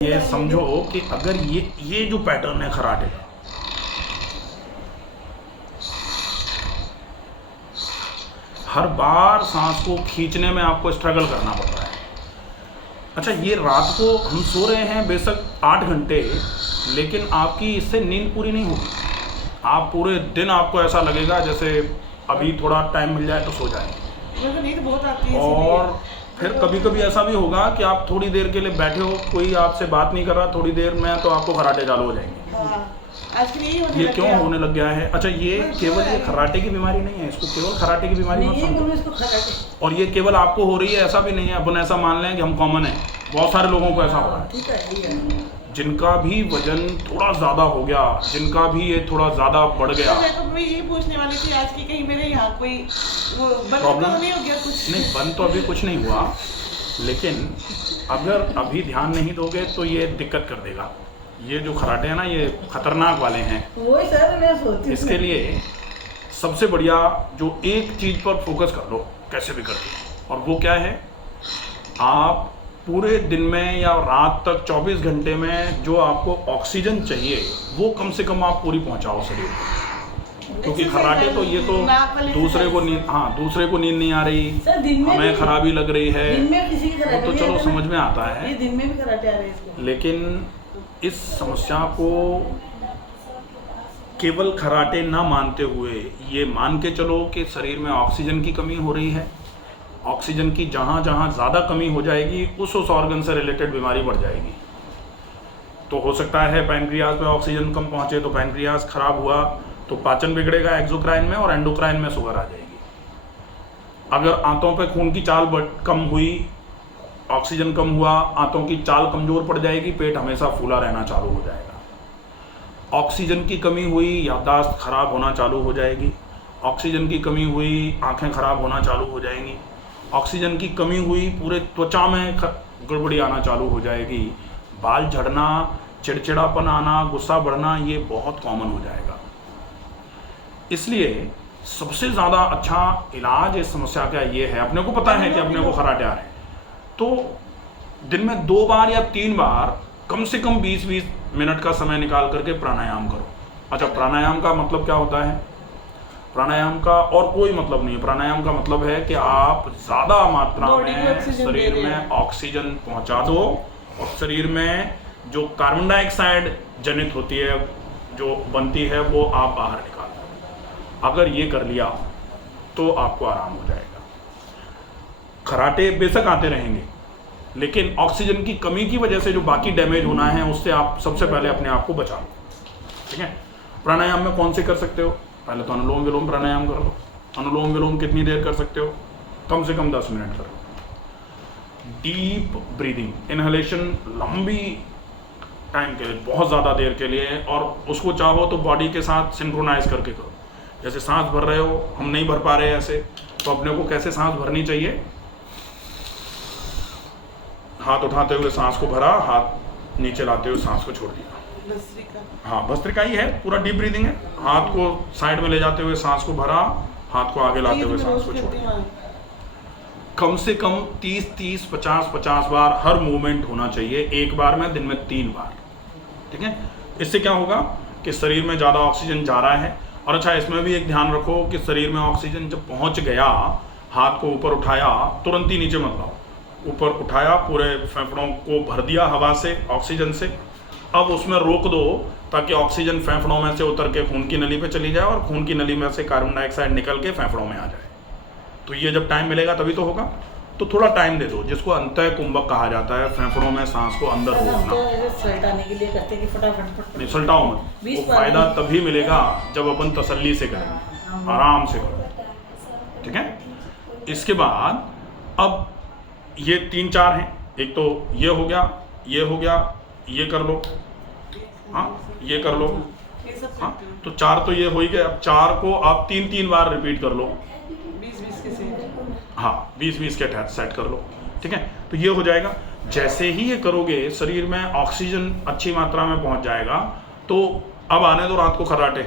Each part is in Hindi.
ये समझो कि अगर ये जो पैटर्न है कराटे का, हर बार सांस को खींचने में आपको स्ट्रगल करना पड़ रहा है। अच्छा, ये रात को हम सो रहे हैं बेशक 8 घंटे, लेकिन आपकी इससे नींद पूरी नहीं होगी। आप पूरे दिन आपको ऐसा लगेगा जैसे अभी थोड़ा टाइम मिल जाए तो सो जाए। मेरे को नींद बहुत आती है। और फिर कभी कभी ऐसा भी होगा कि आप थोड़ी देर के लिए बैठे हो, कोई आपसे बात नहीं कर रहा, थोड़ी देर में तो आपको खराटे चालू हो जाएंगे। हाँ, आजकल यही होने ये लग क्यों गया। होने लग गया है? अच्छा, ये केवल ये खराटे की बीमारी नहीं है, इसको केवल खराटे की बीमारी मत समझो। इसको खराटे। और ये केवल आपको हो रही है ऐसा भी नहीं है, अपन ऐसा मान लें कि हम कॉमन है, बहुत सारे लोगों को ऐसा हो रहा है। ठीक है, यही है। जिनका भी वजन थोड़ा ज़्यादा हो गया, जिनका भी ये थोड़ा ज़्यादा बढ़ गया। मैं तो मैं यही पूछने वाली थी आज की, कहीं मेरे यहाँ कोई वो बंद प्रॉब्लम तो नहीं हो गया कुछ? नहीं, बंद तो अभी कुछ नहीं हुआ, लेकिन अगर अभी ध्यान नहीं दोगे तो ये दिक्कत कर देगा। ये जो खराटे हैं ना, ये खतरनाक वाले हैं। वही सर मैं सोचती इसके लिए सबसे बढ़िया जो एक चीज़ पर फोकस कर लो कैसे भी करके, और वो क्या है, आप पूरे दिन में या रात तक 24 घंटे में जो आपको ऑक्सीजन चाहिए वो कम से कम आप पूरी पहुंचाओ शरीर को। क्योंकि खराटे तो ये तो दूसरे को नींद, हाँ, दूसरे को नींद नहीं आ रही, सर दिन में हमें खराबी लग रही है, दिन में किसी की वो तो चलो समझ में आता ये है। दिन में भी कराटे आ रहे हैं इसको। लेकिन इस समस्या को केवल खराटे ना मानते हुए ये मान के चलो कि शरीर में ऑक्सीजन की कमी हो रही है। ऑक्सीजन की जहाँ जहाँ ज़्यादा कमी हो जाएगी उस ऑर्गन से रिलेटेड बीमारी बढ़ जाएगी। तो हो सकता है पैनक्रियाज में ऑक्सीजन कम पहुँचे तो पैनक्रियाज खराब हुआ तो पाचन बिगड़ेगा एक्सोक्राइन में, और एंडोक्राइन में शुगर आ जाएगी। अगर आंतों पे खून की चाल कम हुई, ऑक्सीजन कम हुआ, आंतों की चाल कमज़ोर पड़ जाएगी, पेट हमेशा फूला रहना चालू हो जाएगा। ऑक्सीजन की कमी हुई, याददाश्त खराब होना चालू हो जाएगी। ऑक्सीजन की कमी हुई, आंखें खराब होना चालू हो जाएंगी। ऑक्सीजन की कमी हुई, पूरे त्वचा में गड़बड़ी आना चालू हो जाएगी। बाल झड़ना, चिड़चिड़ापन आना, गुस्सा बढ़ना, ये बहुत कॉमन हो जाएगा। इसलिए सबसे ज़्यादा अच्छा इलाज इस समस्या का ये है, अपने को पता है कि अपने को खराटे आ रहे हैं, तो दिन में 2 बार या 3 बार कम से कम 20-20 मिनट का समय निकाल करके प्राणायाम करो। अच्छा, प्राणायाम का मतलब क्या होता है? प्राणायाम का और कोई मतलब नहीं है। प्राणायाम का मतलब है कि आप ज़्यादा मात्रा में शरीर में ऑक्सीजन पहुंचा दो, और शरीर में जो कार्बन डाइऑक्साइड जनित होती है, जो बनती है, वो आप बाहर निकाल दो। अगर ये कर लिया तो आपको आराम हो जाएगा। खराटे बेशक आते रहेंगे, लेकिन ऑक्सीजन की कमी की वजह से जो बाकी डैमेज होना है उससे आप सबसे पहले अपने आप को बचा लो। ठीक है? प्राणायाम में कौन से कर सकते हो? पहले तो अनुलोम विलोम प्राणायाम कर लो। अनुलोम विलोम कितनी देर कर सकते हो? कम से कम 10 मिनट करो। डीप ब्रीदिंग, इनहेलेशन लंबी टाइम के लिए, बहुत ज़्यादा देर के लिए, और उसको चाहो तो बॉडी के साथ सिंक्रोनाइज करके करो। जैसे सांस भर रहे हो, हम नहीं भर पा रहे हैं ऐसे, तो अपने को कैसे सांस भरनी चाहिए? हाथ उठाते हुए सांस को भरा, हाथ नीचे लाते हुए सांस को छोड़ दिया। हाँ, भस्त्रिका ही है, पूरा डीप ब्रीदिंग है। हाथ को साइड में ले जाते हुए सांस को भरा, हाथ को आगे लाते हुए सांस को छोड़ दिया। कम से कम 30-30, 50-50 बार हर मूवमेंट होना चाहिए, एक बार में दिन में 3 बार। ठीक है? इससे क्या होगा कि शरीर में ज़्यादा ऑक्सीजन जा रहा है। और अच्छा, इसमें भी एक ध्यान रखो कि शरीर में ऑक्सीजन जब पहुंच गया, हाथ को ऊपर उठाया, तुरंत ही नीचे मत लाओ। ऊपर उठाया, पूरे फेफड़ों को भर दिया हवा से, ऑक्सीजन से। अब उसमें रोक दो ताकि ऑक्सीजन फेफड़ों में से उतर के खून की नली पे चली जाए, और खून की नली में से कार्बन डाइऑक्साइड निकल के फेफड़ों में आ जाए। तो ये जब टाइम मिलेगा तभी तो होगा। तो थोड़ा टाइम दे दो, जिसको अंतः कुंभक कहा जाता है, फेफड़ों में सांस को अंदर रोकना। सल्टाने के लिए करते हैं कि फटाफट नहीं, सल्टाओ मत। वो फायदा तभी मिलेगा जब अपन तसल्ली से करें, आराम से करो। ठीक है? इसके बाद अब ये 3-4 हैं। एक तो ये हो गया, ये हो गया, ये कर लो, हाँ, ये कर लो, हाँ, तो 4 तो ये हो ही गए। अब 4 को आप 3-3 बार रिपीट कर लो। 20-20 के सेट। हाँ, 20-20 के सेट कर लो। ठीक है? तो ये हो जाएगा। जैसे ही ये करोगे, शरीर में ऑक्सीजन अच्छी मात्रा में पहुंच जाएगा। तो अब आने दो रात को खराटे।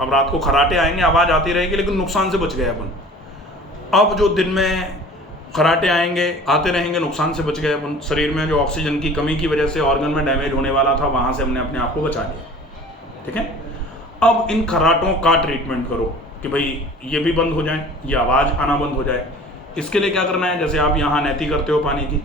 अब रात को खराटे आएंगे, आवाज़ आती रहेगी, लेकिन नुकसान से बच गए अपन। अब जो दिन में खराटे आएंगे, आते रहेंगे, नुकसान से बच गए अपन। शरीर में जो ऑक्सीजन की कमी की वजह से ऑर्गन में डैमेज होने वाला था, वहाँ से हमने अपने आप को बचा लिया। ठीक है, अब इन खराटों का ट्रीटमेंट करो कि भाई ये भी बंद हो जाए, ये आवाज़ आना बंद हो जाए। इसके लिए क्या करना है, जैसे आप यहाँ नैती करते हो पानी की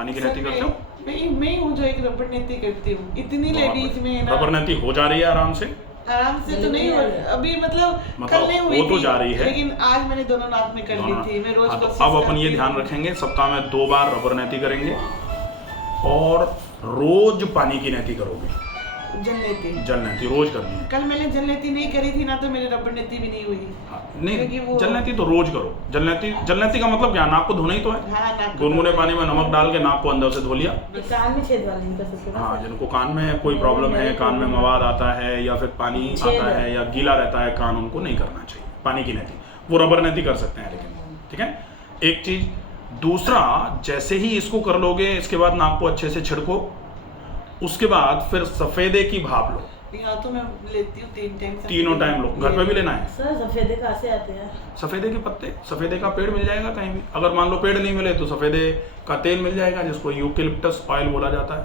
नैती करते हो। मैं हूँ जो एक रबड़ नीति करती हूँ। इतनी लेडीज में ना रबर नैती हो जा रही है आराम से तो नहीं हो अभी, मतलब कल नहीं हुई वो तो थी, जा रही है, लेकिन आज मैंने दोनों नाक में कर ली थी। मैं रोज तो कोशिश अब अपन ये करती ध्यान हूँ। रखेंगे, सप्ताह में 2 बार रबर नैती करेंगे और रोज पानी की नैती करोगे। जल नैती रोज करनी है। कल मैंने जल नीति नहीं करी थी ना, तो मेरी रबड़ नीति भी नहीं हुई। नहीं, जल नैती तो रोज करो। जल नैती का मतलब क्या, नाक को धोना ही तो है। हाँ, गुनगुने पानी में नमक डाल के नाक को अंदर से धो लिया। कान में छेद वाली कर सकते हैं। हाँ, जिनको कान में कोई प्रॉब्लम है, कान में मवाद आता है या फिर पानी आता है या गीला रहता है कान, उनको नहीं करना चाहिए पानी की नैती। वो रबर नैती कर सकते हैं लेकिन। ठीक है, एक चीज। दूसरा, जैसे ही इसको कर लोगे, इसके बाद नाक को अच्छे से छिड़को, उसके बाद फिर सफेदे की भाप लो। यहाँ तो मैं लेती हूँ 3 टाइम। तीनों टाइम लो। घर पे भी लेना है। सर सफेदे कहाँ से आते हैं? सफेदे के पत्ते, सफेदे का पेड़ मिल जाएगा कहीं भी। अगर मान लो पेड़ नहीं मिले तो सफेदे का तेल मिल जाएगा, जिसको यूकेलिप्टस ऑयल बोला जाता है।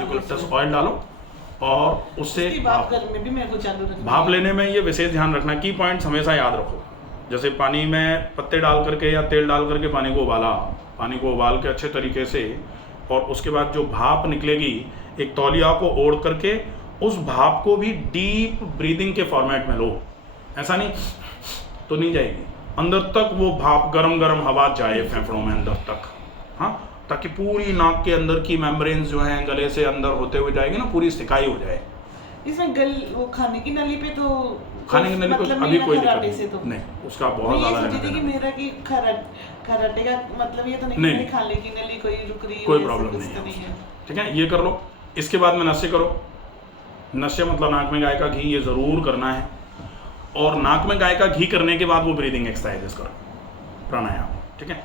यूकेलिप्टस ऑयल डालो और उससे भाप में भी मेरे को चालू रखना। भाप लेने में ये विशेष ध्यान रखना, की पॉइंट्स हमेशा याद रखो। जैसे पानी में पत्ते डाल करके या तेल डाल करके पानी को उबाला, पानी को उबाल के अच्छे तरीके से, और उसके बाद जो भाप निकलेगी, एक तौलिया को ओढ़ करके उस भाप को भी डीप ब्रीदिंग के फॉर्मेट में लो। ऐसा नहीं तो नहीं जाएगी अंदर तक, वो भाप गरम गरम हवा जाए फेफड़ों में अंदर तक। हाँ, ताकि पूरी नाक के अंदर की मेम्ब्रेन्स जो हैं गले से अंदर होते हुए जाएगी ना, पूरी सिकाई हो जाए। इसमें वो खाने की नली पे तो खाने की नली को मतलब अभी कोई खराटे दिक्कत से तो नहीं, उसका बहुत मैं ये ज़्यादा सोची थी कि मेरा की खराटे का मतलब ये तो नहीं, मेरी खाने की नली कोई रुक रही है, कोई प्रॉब्लम नहीं है। ठीक है, ये कर लो। इसके बाद में नशे करो। नशे मतलब नाक में गाय का घी, ये ज़रूर करना है। और नाक में गाय का घी करने के बाद वो ब्रीदिंग एक्सरसाइजेस करो, प्राणायाम। ठीक है,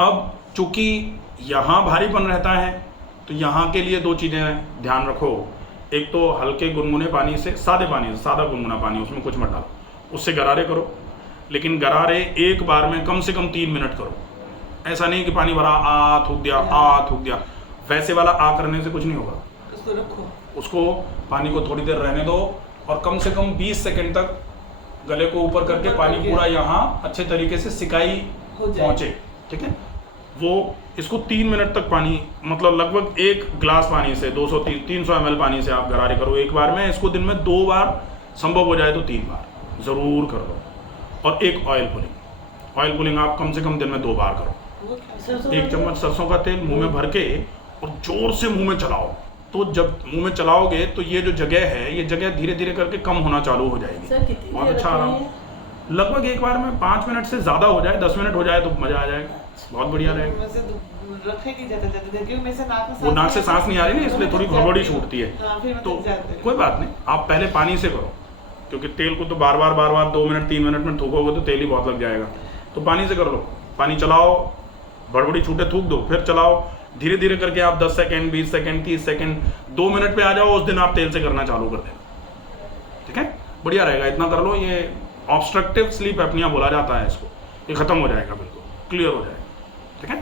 अब चूंकि यहाँ भारीपन रहता है, तो यहाँ के लिए 2 चीज़ें ध्यान रखो। एक तो हल्के गुनगुने पानी से, सादे पानी से, सादा गुनगुना पानी, उसमें कुछ मत डालो, उससे गरारे करो। लेकिन गरारे एक बार में कम से कम 3 मिनट करो। ऐसा नहीं कि पानी भरा, आ थूक दिया। वैसे वाला आ करने से कुछ नहीं होगा। उसको रखो, उसको पानी को थोड़ी देर रहने दो और कम से कम 20 सेकंड तक गले को ऊपर करके पानी पूरा यहाँ अच्छे तरीके से सिकाई पहुँचे। ठीक है, वो इसको 3 मिनट तक पानी, मतलब लगभग 1 गिलास पानी से 300 ml पानी से आप गरारे करो एक बार में। इसको दिन में 2 बार, संभव हो जाए तो 3 बार ज़रूर कर लो। और एक ऑयल पुलिंग आप कम से कम दिन में 2 बार करो। 1 चम्मच सरसों का तेल मुंह में भर के और जोर से मुंह में चलाओ। तो जब मुंह में चलाओगे तो ये जो जगह है, ये जगह धीरे धीरे करके कम होना चालू हो जाएगी। बहुत अच्छा आराम। लगभग एक बार में 5 मिनट से ज़्यादा हो जाए, 10 मिनट हो जाए तो मज़ा आ जाएगा, बहुत बढ़िया रहेगा। वो नाक से सांस नहीं आ रही ना, इसलिए थोड़ी भड़बड़ी छूटती है। तो कोई बात नहीं, आप पहले पानी से करो, क्योंकि तेल को तो बार बार 2 मिनट 3 मिनट में थूकोगे तो तेल ही बहुत लग जाएगा। तो पानी से कर लो, पानी चलाओ, भड़बड़ी छूटे थूक दो, फिर चलाओ। धीरे धीरे करके आप 10 सेकंड, 20 सेकंड, 30 सेकंड, 2 मिनट पे आ जाओ। उस दिन आप तेल से करना चालू कर देना। ठीक है, बढ़िया रहेगा। इतना कर लो। ये ऑब्स्ट्रक्टिव स्लीप एपनिया बोला जाता है इसको, ये खत्म हो जाएगा, बिल्कुल क्लियर हो जाएगा। ठीक है।